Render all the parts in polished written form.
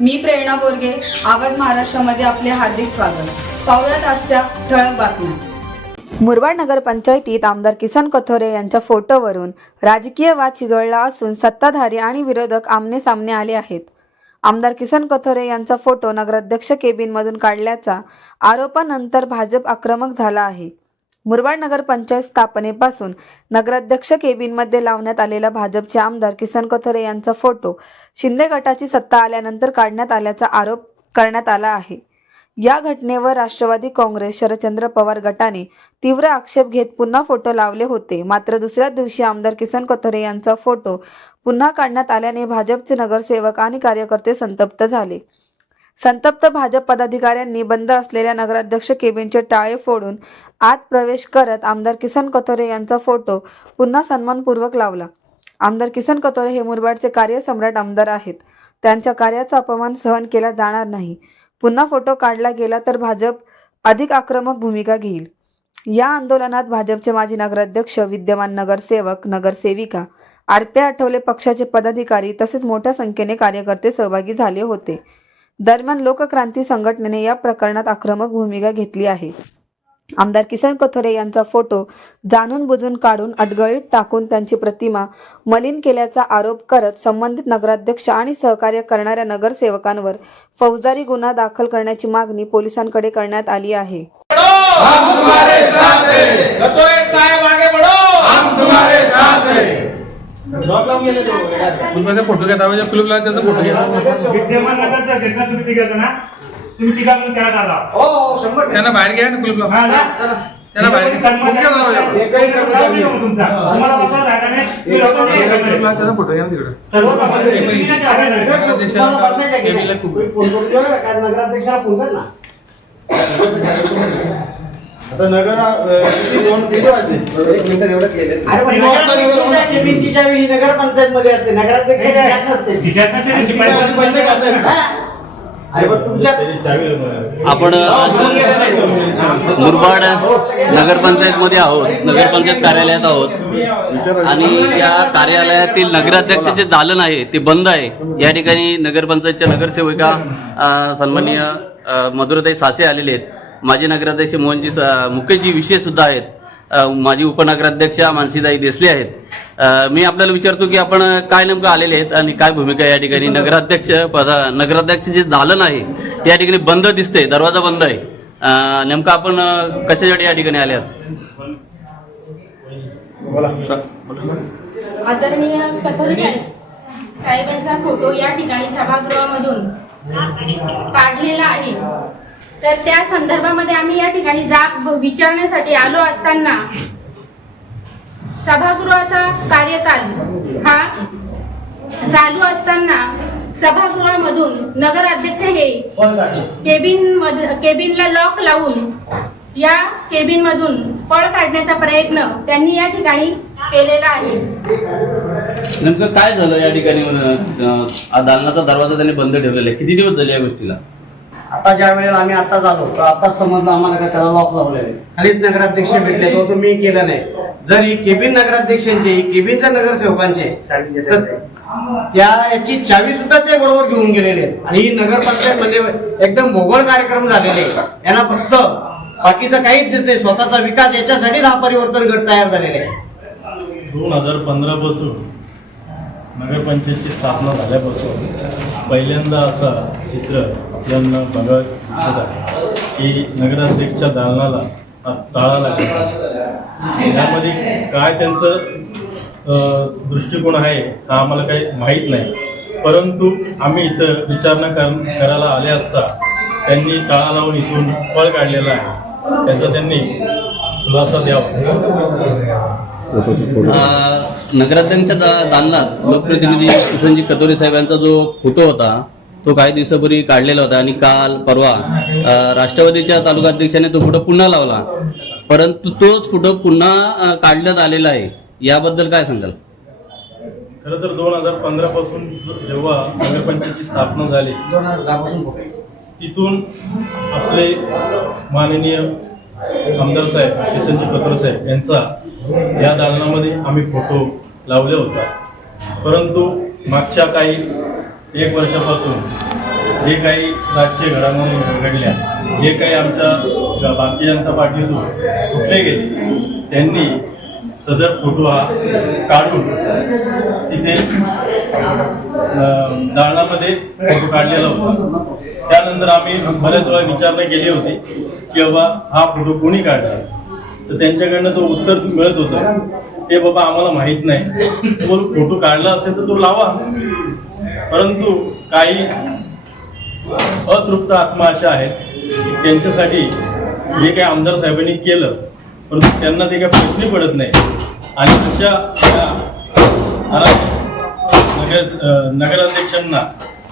मी प्रेरणा बोरगे, आवाज महाराष्ट्रामध्ये आपले हार्दिक स्वागत. पाहुयात आजच्या ठळक बातम्या. मुरबाड नगरपंचायतीत आमदार किसन कथोरे यांच्या फोटोवरून राजकीय वाद चिघळला असून सत्ताधारी आणि विरोधक आमने सामने आले आहेत. आमदार किसन कथोरे यांचा फोटो नगराध्यक्ष केबिनमधून काढल्याचा आरोपानंतर भाजप आक्रमक झाला आहे. मुरबाड नगरपंचायत स्थापनेपासून नगराध्यक्ष केबिनमध्ये लावण्यात आलेला भाजपचे आमदार किसन कथोरे यांचा फोटो शिंदे गटाची सत्ता आल्यानंतर काढण्यात आल्याचा आरोप करण्यात आला आहे. या घटनेवर राष्ट्रवादी काँग्रेस शरदचंद्र पवार गटाने तीव्र आक्षेप घेत पुन्हा फोटो लावले होते. मात्र दुसऱ्या दिवशी आमदार किसन कथोरे यांचा फोटो पुन्हा काढण्यात आल्याने भाजपचे नगरसेवक आणि कार्यकर्ते संतप्त झाले. संतप्त भाजप पदाधिकाऱ्यांनी बंद असलेल्या नगराध्यक्ष केबिनचे टाळे फोडून आत प्रवेश करत आमदार किसन कथोरे यांचा फोटो पुन्हा सन्मानपूर्वक लावला. आमदार किसन कथोरे हे मुरबाडचे कार्यसम्राट आमदार आहेत. त्यांच्या कार्याचा अपमान सहन केला जाणार नाही. पुन्हा फोटो काढला गेला तर भाजप अधिक आक्रमक भूमिका घेईल. या आंदोलनात भाजपचे माजी नगराध्यक्ष, विद्यमान नगरसेवक, नगरसेविका, आरपी आठवले पक्षाचे पदाधिकारी तसेच मोठ्या संख्येने कार्यकर्ते सहभागी झाले होते. दरम्यान लोकक्रांती संघटनेने या प्रकरणात आक्रमक भूमिका घेतली आहे. आमदार किसन कथोरे यांचा फोटो जाणून बुजून काढून अडगळीत टाकून त्यांची प्रतिमा मलिन केल्याचा आरोप करत संबंधित नगराध्यक्ष आणि सहकार्य करणाऱ्या नगरसेवकांवर फौजदारी गुन्हा दाखल करण्याची मागणी पोलिसांकडे करण्यात आली आहे. हम तुम्हारे साथ हैं. कथोरे साहेब आगे बढ़ो. हम तुम्हारे साथ हैं. म्हणजे फोटो घेता म्हणजे क्लिपला त्याचा फोटो घ्या. विद्यमान नगरचा घेतला तुम्ही तिघा ना, तुम्ही तिघा म्हणून त्याला आला. हो 100%. त्यांना बाहेर घ्या ना क्लिपला. चला त्यांना बाहेर घ्या. तुमचा तुम्हाला बसा जागा नाही. तुम्ही लोकांचे क्लिपला त्याचा फोटो घ्या तिकडे. सर्वसामान्य व्यक्तीने अरे नगरसेवकाला बसायचं की नाही? फोन करून काय नगराध्यक्षाला फोन कर ना. आता नगर किती वाजले? एक मिनिट एवढं केलं. अरे पण नगराध्यक्षाच्या केबिनची चावी ही नगरपंचायत मध्ये असते, नगराध्यक्ष खिशात नसते. खिशात नसते, शिपाई पंचायत असेल. अरे पण तुमच्या आपण मुरबाड नगरपंचायत मध्ये आहोत, नगरपंचायत कार्यालयात आहोत आणि या कार्यालयातील नगराध्यक्ष जे दालन आहे ते बंद आहे. या ठिकाणी नगरपंचायतच्या नगरसेविका सन्माननीय मधुरताई सासे आलेले आहेत. माजी नगराध्यक्ष मोहनजी मुकेशजी विषय सुद्धा आहेत. माजी उपनगराध्यक्षा मानसीताई देसले आहेत. मी आपल्याला विचारतो की आपण काय नेमकं आलेले आहेत आणि काय भूमिका या ठिकाणी. नगराध्यक्ष जे दालन आहे त्या ठिकाणी बंद दिसते, दरवाजा बंद आहे. नेमकं आपण कशासाठी या ठिकाणी आले आहात? आदरणीय कथोरे साहेबांचा फोटो या ठिकाणी सभागृहामधून काढलेला आहे. तर त्या संदर्भामध्ये आम्ही या ठिकाणी जाब विचारण्यासाठी आलो असताना सभागृहाचा कार्यकाल हा चालू असताना सभागृहामधून नगराध्यक्ष हे केबिनला लॉक लावून या केबिनमधून पळ काढण्याचा प्रयत्न त्यांनी या ठिकाणी केलेला आहे. नेमकं काय झालं या ठिकाणी? दालनाचा दरवाजा त्यांनी बंद ठेवलेला आहे. किती दिवस झाले या गोष्टीला? आता ज्या वेळेला आम्ही आता झालो तर आता समजलं आम्हाला का त्याला लॉक लावलेलं. खालीच नगराध्यक्ष भेटले तो मी केलं नाही. जर ही केबिन नगराध्यक्षांचे, केबिनच्या नगरसेवकांचे, तर त्या याची चावी सुद्धा ते बरोबर घेऊन गेलेले आहेत. आणि ही नगरपंचायत मध्ये एकदम भोगोळ कार्यक्रम झालेले. यांना फक्त बाकीचं काहीच दिसत नाही. स्वतःचा विकास याच्यासाठीच हा परिवर्तन गट तयार झालेले आहे. 2015 पासून नगरपंचायतची स्थापना झाल्यापासून पहिल्यांदा असा चित्र आपल्याला बघायला दिसत आहे की नगराध्यक्षच्या दालनाला टाळा लागला. यामध्ये काय त्यांचं दृष्टिकोन आहे हा आम्हाला काही माहीत नाही. परंतु आम्ही इथं विचारणा करायला आले असता त्यांनी टाळा लावून इथून पळ काढलेला आहे. त्याचा त्यांनी खुलासा द्यावा. नगराध्यक्षाच्या दालनात लोकप्रतिनिधी किसनजी कथोरे साहेबांचा जो फोटो होता तो काही दिवसापूर्वी काढलेला होता आणि काल परवा राष्ट्रवादीच्या तालुकाध्यक्षाने तो फोटो पुन्हा लावला. परंतु तोच फोटो पुन्हा काढण्यात आलेला आहे. याबद्दल काय सांगाल? खरं तर 2015 पासून जेव्हा नगरपंचायतची स्थापना झाली तिथून आपले माननीय आमदार साहेब किसनजी कथोरे साहेब यांचा या दालनामध्ये आम्ही फोटो लावले होता. परंतु मागच्या काही 1 वर्षापासून जे काही राजकीय घडामोडी घडल्या, जे काही आमच्या भारतीय जनता पार्टीतून कुठले गेले, त्यांनी सदर फोटो हा काढून तिथे दालनामध्ये फोटो काढलेला होता. त्यानंतर आम्ही बऱ्याच वेळा विचारणा केली होती की बाबा हा फोटो कोणी काढला, तर त्यांच्याकडनं तो उत्तर मिळत होतं ते बाबा आम्हाला माहीत नाही, तो फोटो काढला असेल तर तो लावा. परंतु काही अतृप्त आत्मा अशा आहेत की त्यांच्यासाठी जे काही आमदार साहेबांनी केलं परंतु त्यांना ते काही प्रश्न पडत नाही. आणि अशा नगराध्यक्षांना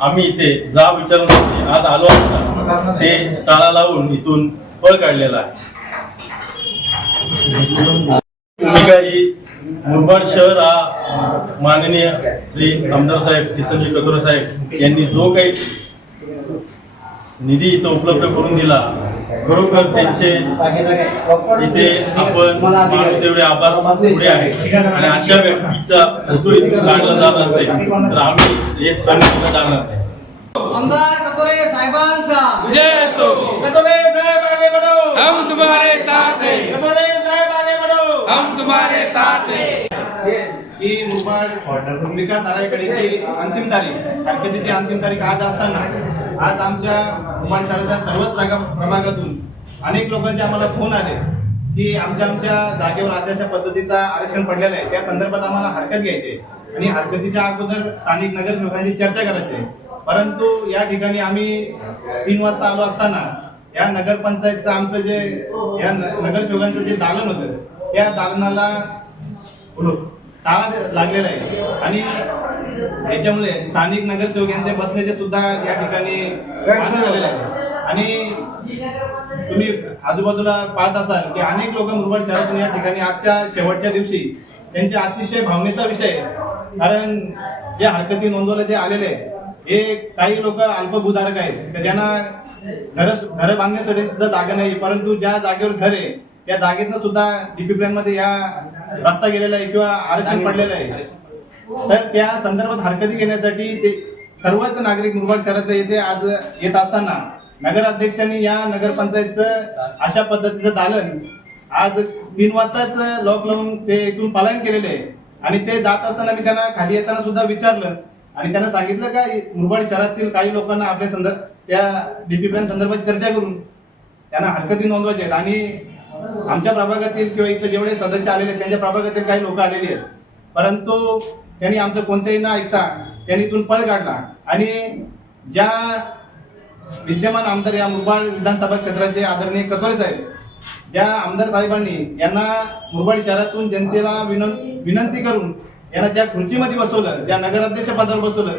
आम्ही इथे जा विचारण्यासाठी आज आलो असता ते टाळा लावून इथून पळ काढलेला आहे. भूमिका ही मुरबाड शहर हा माननीय श्री आमदार साहेब किसनजी कथोरे साहेब यांनी जो काही निधी इथं उपलब्ध करून दिला, खरोखर त्यांचे इथे आपण मानू तेवढे आभार पुढे आहे. आणि अशा व्यक्तीचा फोटो इथे काढला जात असेल तर आम्ही हे सण टाळणार नाही. आमदार कथोरे साहेबांचा जय असो. कथोरे साहेब आगे बढ़ो, हम तुम्हारे साथ हैं. कथोरे साहेब आगे बढ़ो, हम तुम्हारे साथ हैं. ही मुरबाड विकास आराखड्याची अंतिम तारीख, हरकतीची अंतिम तारीख आज असताना आज आमच्या मुरबाड शहराच्या सर्वच प्रभागातून अनेक लोकांचे आम्हाला फोन आले की आमच्या जागेवर अशा पद्धतीचा आरक्षण पडलेलं आहे, त्या संदर्भात आम्हाला हरकत घ्यायची आणि हरकतीच्या अगोदर स्थानिक नगरसेवकांची चर्चा करायची. परंतु या ठिकाणी आम्ही 3 वाजता आलो असताना या नगरपंचायतचं आमचं जे या नगरसेवकांचं जे दालन होतं त्या दालनाला टाळा लागलेला आहे. आणि याच्यामुळे स्थानिक नगरसेवक यांचे बसण्याचे सुद्धा या ठिकाणी बंद झालेले आहे. आणि तुम्ही आजूबाजूला पाहत असाल की अनेक लोक मुरबाड शहरातून या ठिकाणी आजच्या शेवटच्या दिवशी त्यांच्या अतिशय भावनेचा विषय आहे. कारण जे हरकती नोंदवले जे आलेले हे काही लोक अल्पभूधारक आहेत की ज्यांना घर बांधण्यासाठी सुद्धा जागा नाही, परंतु ज्या जागेवर घर आहे त्या जागेतनं सुद्धा डीपी प्लॅन मध्ये या रस्ता गेलेला आहे किंवा आरक्षण पडलेलं आहे. तर त्या संदर्भात हरकती घेण्यासाठी ते सर्वच नागरिक मुरबाड शहरात येथे आज येत असताना नगराध्यक्षांनी या नगरपंचायतचं अशा पद्धतीचं दालन आज 3 वाजताच लॉक लावून ते इथून पलायन केलेले आहे. आणि ते जात असताना मी त्यांना खाली येताना सुद्धा विचारलं आणि त्यांना सांगितलं का मुरबाड शहरातील काही लोकांना आपल्या त्या डीपी प्लॅन संदर्भात चर्चा करून त्यांना हरकती नोंदवायच्या आहेत. आणि आमच्या प्रभागातील किंवा इथं जेवढे सदस्य आलेले आहेत त्यांच्या प्रभागातील काही लोक आलेली आहेत, परंतु त्यांनी आमचं कोणतेही न ऐकता त्यांनी इथून पळ काढला. आणि ज्या विद्यमान आमदार या मुरबाड विधानसभा क्षेत्राचे आदरणीय कथोरे साहेब, ज्या आमदार साहेबांनी यांना मुरबाड शहरातून जनतेला विनंती करून यांना ज्या खुर्चीमध्ये बसवलं, ज्या नगराध्यक्ष पदावर बसवलं,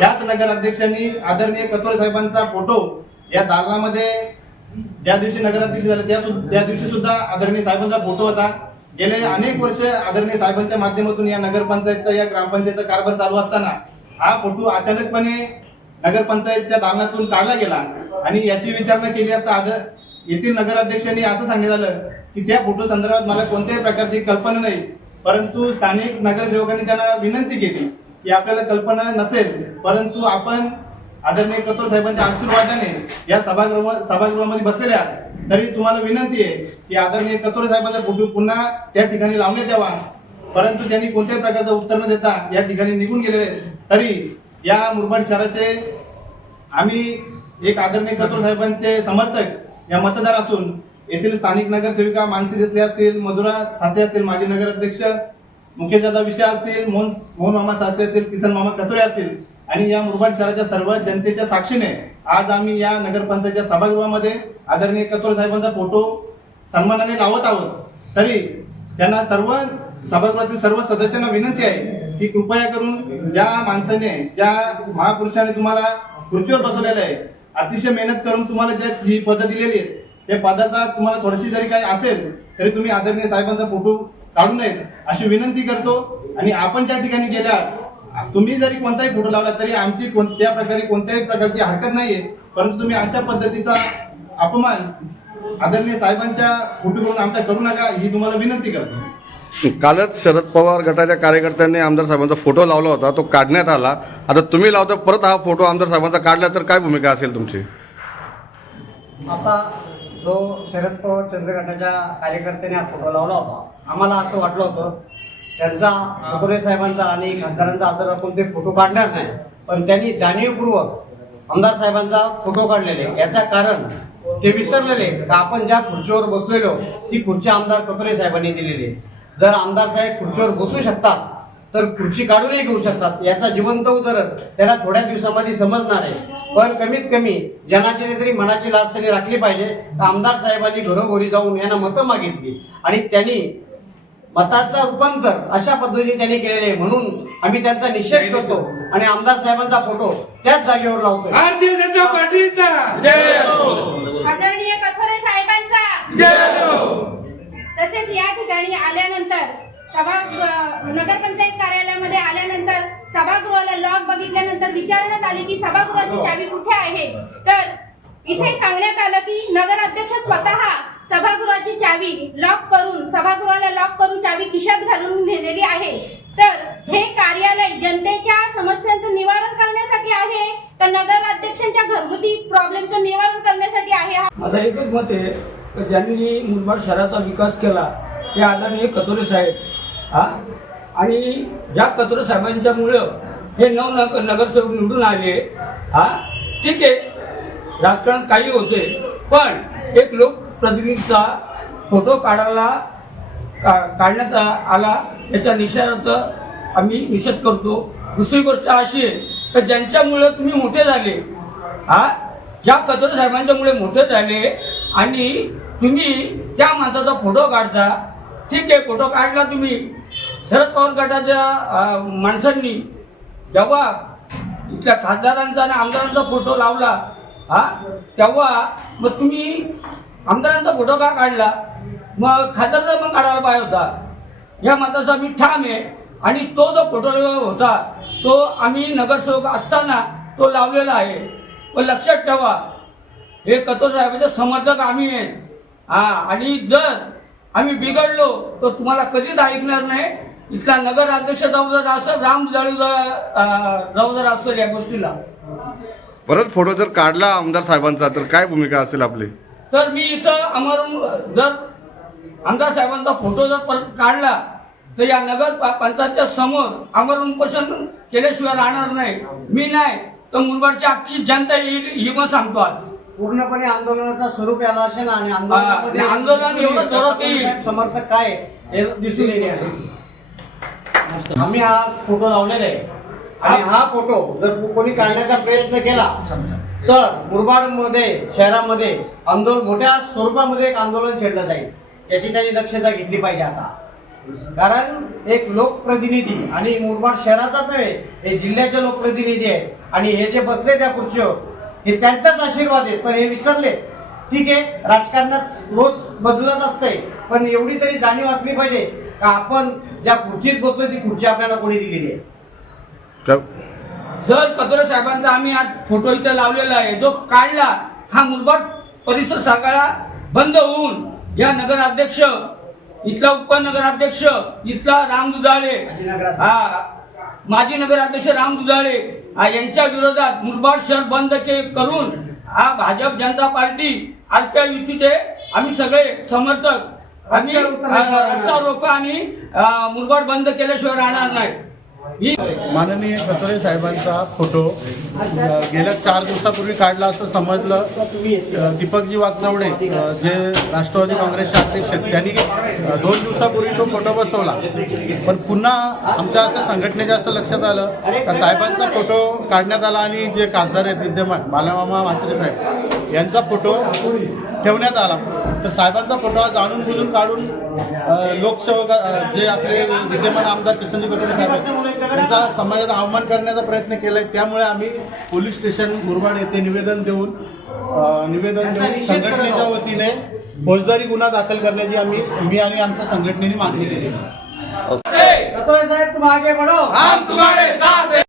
याच नगराध्यक्षांनी आदरणीय कथोरे साहेबांचा फोटो या दालनामध्ये ज्या दिवशी नगराध्यक्ष झाले त्या दिवशी सुद्धा आदरणीय साहेबांचा फोटो होता. गेले अनेक वर्ष आदरणीय साहेबांच्या माध्यमातून या नगरपंचायतचा या ग्रामपंचायतचा कारभार चालू असताना हा फोटो अचानकपणे नगरपंचायतच्या दालनातून काढला गेला. आणि याची विचारणा केली असता येथील नगराध्यक्षांनी असं सांगितलं की त्या फोटो संदर्भात मला कोणत्याही प्रकारची कल्पना नाही, परंतु स्थानिक नगरसेवकांनी त्यांना विनंती केली की आपल्याला कल्पना नसेल परंतु आपण आदरणीय कथोरे साहेबांच्या आशीर्वादाने या सभागृहामध्ये बसलेले आहात, तरी तुम्हाला विनंती आहे की आदरणीय कथोरे साहेबांचा फोटो पुन्हा त्या ठिकाणी लावण्यात यावा. परंतु त्यांनी कोणत्याही प्रकारचं उत्तर न देता या ठिकाणी निघून गेलेले आहेत. तरी या मुरबाड शहराचे आम्ही एक आदरणीय कथोरे साहेबांचे समर्थक या मतदार असून येथील स्थानिक नगरसेविका मानसी देसले असतील, मधुरा सासे असतील, माजी नगराध्यक्ष मुकेश दादा विषय असतील, मोहन मामा सासे असतील, किसन मामा कथोरे असतील आणि या मुरबाड शहराच्या सर्व जनतेच्या साक्षीने आज आम्ही या नगरपंचायतच्या सभागृहामध्ये आदरणीय कथोरे साहेबांचा फोटो सन्मानाने लावत आहोत. तरी त्यांना सर्व सभागृहातील सर्व सदस्यांना विनंती आहे की कृपया करून ज्या माणसाने, ज्या महापुरुषाने तुम्हाला खुर्चीवर बसवलेलं आहे, अतिशय मेहनत करून तुम्हाला जी पद दिलेली आहे त्या पदाचा तुम्हाला थोडीशी जरी काही असेल तरी तुम्ही आदरणीय साहेबांचा फोटो काढू नयेत अशी विनंती करतो. आणि आपण ज्या ठिकाणी गेलात तुम्ही जरी कोणताही फोटो लावला तरी आमची कोणत्याही प्रकारची हरकत नाहीये, परंतु तुम्ही अशा पद्धतीचा अपमान आदरणीय साहेबांच्या फोटो करून आमच्या करू नका ही तुम्हाला विनंती करतो. कालच शरद पवार गटाच्या कार्यकर्त्यांनी आमदार साहेबांचा फोटो लावला होता, तो काढण्यात आला. आता तुम्ही लावता परत हा फोटो आमदार साहेबांचा काढला तर काय भूमिका असेल तुमची? आता जो शरद पवार चंद्र गटाच्या कार्यकर्त्यांनी हा फोटो लावला होता, आम्हाला असं वाटलं होतं त्यांचा कथोरे साहेबांचा आणि खासदारांचा आदर राखून ते फोटो काढणार नाही, पण त्यांनी जाणीवपूर्वक आमदार साहेबांचा फोटो काढलेले. याचं कारण ते विसरलेले का आपण ज्या खुर्चीवर बसलेलो ती खुर्ची आमदार कथोरे साहेबांनी दिलेली. जर आमदार साहेब खुर्चीवर बसू शकतात तर खुर्ची काढूनही घेऊ शकतात. याचा जिवंत उदाहरण त्याला थोड्या दिवसामध्ये समजणार आहे. पण कमीत कमी जनाची तरी मनाची लाज त्यांनी राखली पाहिजे. आमदार साहेबांनी घरोघरी जाऊन यांना मतं मागितली आणि त्यांनी मताचं रूपांतर अशा पद्धतीने त्यांनी केलेले, म्हणून आम्ही त्यांचा निषेध करतो आणि आमदार साहेबांचा फोटो त्याच जागेवर लावतो. भारतीय जनता पार्टीचा जय असो. आदरणीय कथोरे साहेबांचा जय असो. तसेच या ठिकाणी आल्यानंतर नगरपंचायत कार्यालयामध्ये आल्यानंतर सभागृहाला लॉक बघितल्यानंतर विचारण्यात आले की सभागृहाची चावी कुठे आहे. तर इथे सांगण्यात आलं की नगराध्यक्ष स्वतः सभागृहाची चावी सभागृहाला लॉक करून चावी खिशात घालून नेलेली आहे. तर हे कार्यालय जनतेच्या समस्यांचं निवारण करण्यासाठी आहे तर नगराध्यक्षांच्या घरगुती प्रॉब्लेमचं निवारण करण्यासाठी आहे. आता एकच मत आहे की ज्यांनी मुरबाड शहराचा विकास केला ते आदरणीय कथोरे साहेब. आणि ज्या कथोरे साहेबांच्यामुळं हे नगरसेवक निवडून आले. ठीक आहे, राजकारण काही होते, पण एक लोकप्रतिनिधीचा फोटो काढण्यात आला याचा निषेधार्थ आम्ही निषेध करतो. दुसरी गोष्ट अशी आहे की ज्यांच्यामुळे तुम्ही मोठे झाले, ज्या कथोरे साहेबांच्यामुळे मोठे झाले आणि तुम्ही त्या माणसाचा फोटो काढता. ठीक आहे, फोटो काढला तुम्ही. शरद पवार गटाच्या माणसांनी जेव्हा इथल्या खासदारांचा आणि आमदारांचा फोटो लावला तेव्हा मग तुम्ही आमदारांचा फोटो का काढला, मग खासदारांचा पण काढायला पाहिजे होता. या मताचा आम्ही ठाम आहे. आणि तो जो फोटो होता तो आम्ही नगरसेवक असताना तो लावलेला आहे. पण लक्षात ठेवा, हे कथोरे साहेबांचे समर्थक आम्ही आहेत. आणि जर आम्ही बिघडलो तर तुम्हाला कधीच ऐकणार नाही. इथला नगराध्यक्ष जबाबदार असेल, राम दुधाळे जबाबदार असेल या गोष्टीला. परत फोटो जर काढला आमदार साहेबांचा तर काय भूमिका असेल आपली? तर मी इथं जर आमदार साहेबांचा फोटो जर परत काढला तर या नगर पंचायतच्या समोर आमरण उपोषण केल्याशिवाय राहणार नाही. मी नाही तर मुरबाडची अख्खी जनता येईल ही मग सांगतो. आज पूर्णपणे आंदोलनाचा स्वरूप याला असेल आणि आंदोलन एवढं जोरात येईल. समर्थक काय हे दिसून येणे आहे. आम्ही हा फोटो लावलेला आहे आणि हा फोटो जर कोणी काढण्याचा प्रयत्न केला तर मुरबाडमध्ये शहरामध्ये मोठ्या स्वरूपामध्ये एक आंदोलन छेडलं जाईल. याची त्यांनी दक्षता घेतली पाहिजे आता. कारण एक लोकप्रतिनिधी आणि मुरबाड शहराचाच आहे, हे जिल्ह्याचे लोकप्रतिनिधी आहे आणि हे जे बसले त्या खुर्चीवर हे त्यांचाच आशीर्वाद आहे. पण हे विसरले. ठीक आहे, राजकारणात रोज बदलत असते, पण एवढी तरी जाणीव असली पाहिजे का आपण ज्या खुर्चीत बसलो ती खुर्ची आपल्याला कोणी दिलेली आहे. जर कथोरे साहेबांचा आम्ही आज फोटो इथे लावलेला आहे, जो काढला हा मुरबाड परिसर सगळा बंद होऊन या नगराध्यक्ष, इथला उपनगराध्यक्ष, इथला राम दुधाळे, माजी नगराध्यक्ष राम दुधाळे यांच्या विरोधात मुरबाड शहर बंद करून भाजप जनता पार्टी आरपीआय युतीचे आम्ही सगळे समर्थक आम्ही रस्ता रोको आणि मुरबाड बंद केल्याशिवाय राहणार नाही. माननीय कथोरे साहेबांचा फोटो गेल्या 4 दिवसापूर्वी काढला असं समजलं. दीपकजी वागचौडे जे राष्ट्रवादी काँग्रेसचे अध्यक्ष आहेत त्यांनी 2 दिवसापूर्वी तो फोटो बसवला. पण पुन्हा आमच्या असं संघटनेच्या असं लक्षात आलं का साहेबांचा फोटो काढण्यात आला आणि जे खासदार आहेत विद्यमान बालामामा म्हात्रे साहेब यांचा फोटो ठेवण्यात आला. तर साहेबांचा फोटो आज जाणून बुजून काढून लोकसेवक जे आपले विद्यमान आमदार किसनजी कथोरे साहेब त्यांचा समाजात अवमान करण्याचा प्रयत्न केला आहे. त्यामुळे आम्ही पोलीस स्टेशन मुरबाड येथे निवेदन देऊन संघटनेच्या वतीने फौजदारी गुन्हा दाखल करण्याची मी आणि आमच्या संघटनेने मागणी केली. कथोरे साहेब तुम आगे बढ़ो, हम तुम्हारे साथ हैं.